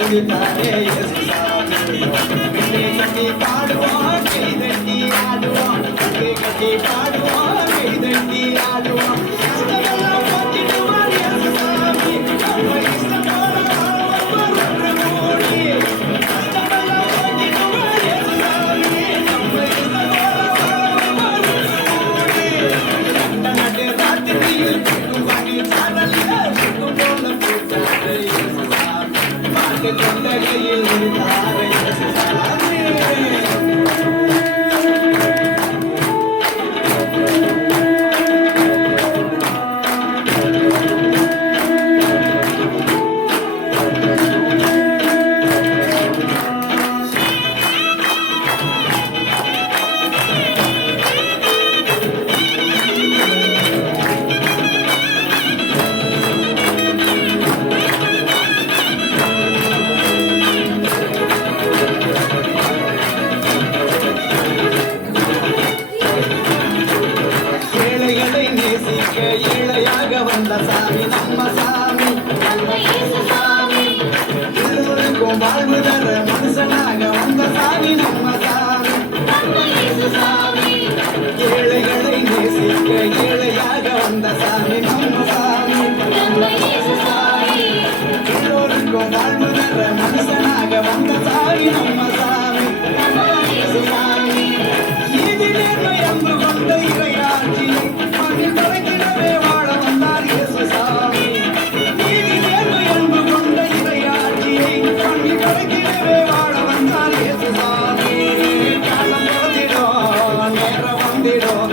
முடித்தாரே கட்டி பாடுவான் கை தட்டி ஆடுவான் கட்டி பாடுவான் கை தட்டி ஆடுவான் கொண்டகையில் தாரை ஏழையாக வந்த சாமி நம்ம சாமி எல்லோருக்கும் வாழ்வு தர மனுஷனாக வந்த சாமி நம்ம சாமி ஏழைகளை நேசிக்க ஏழையாக வந்த சாமி நம்ம சாமி எல்லோருக்கும் வாழ்வு தர மனுஷனாக வந்த சாமி நம்ம சாமி இது நேர்மை அன்பு கொண்ட இறையாட்சியை மண்ணில் தொடங்கிடவே வாழ வந்தார் இயேசு சாமி நீதி நேர்மை அன்பு கொண்ட இறையாட்சியை மண்ணில் தொடங்கிடவே வாழ வந்தார் இயேசு சாமி காலம் பிறந்திடும் நேரம் வந்திடும்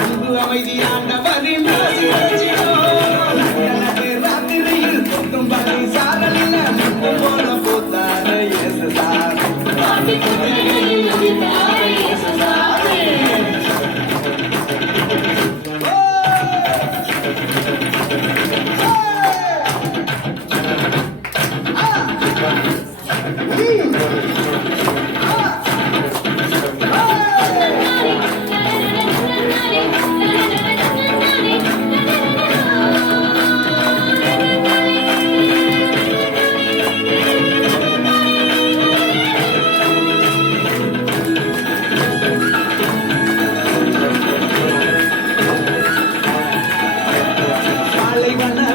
அன்பு அமைதி ஆண்டவரின் ராத்திரியில் கொட்டும் பலி சாரலில் முன்பு போல பூத்தார இயேசு சாமி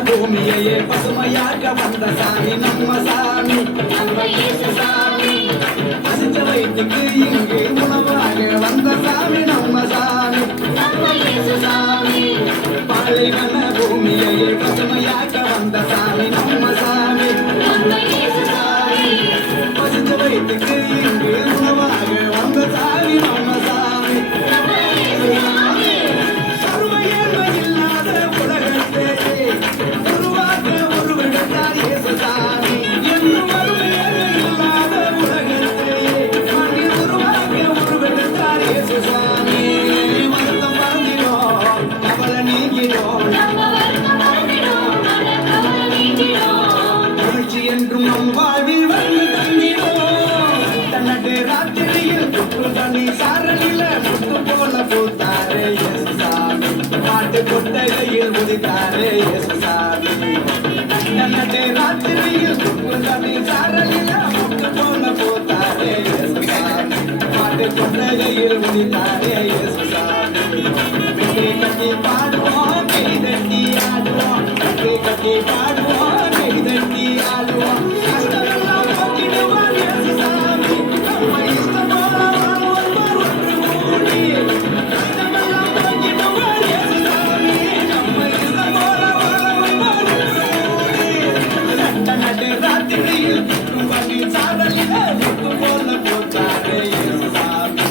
பூமியையே பசுமையாக்க வந்த சாமி நம்ம சாமி பசிச்ச வயிற்றுக்கு இங்கு உணவாக வந்த சாமி நம்ம சாமி பாலைவன பூமியையே பசுமையாக்க வந்த சாமி நம்ம சாமி பசிச்ச வயிற்றுக்கு இங்கு உணவாக வந்த சாமி நம்ம சாமி என்றும் நம் வாழ்வில் வந்து தந்திடும் தன்னது ராத்திரியில் குற்று தண்ணி சாரலில முத்து போல பூத்தாரே இயேசு சாமி பாட்டு கொட்டகையில் உதித்தாரே இயேசு சாமி தன்னது ராத்திரியில் குற்று தண்ணி சாரலில முத்து போல பூத்தாரே இயேசு சாமி பாட்டு கொட்டகையில் உதித்தாரே இயேசு சாமி கட்டி பாடுவோம் கை தட்டி ஆடுவோம் கட்டி பாடுவோம் கை தட்டி ஆடுவோம் கஷ்டமெல்லாம் போக்கிடுவார் இயேசு சாமி நம்ம இஷ்டம் போல வாழ்வோம் ஒன்று கூடி கஷ்டமெல்லாம் போக்கிடுவார் இயேசு சாமி நம்ம இஷ்டம் போல வாழ்வோம் ஒன்று கூடி நட்டு ராத்திரியில் குற்றம் பண்ணி சாதலில் முத்து போல போட்டாரே இயேசு சாமி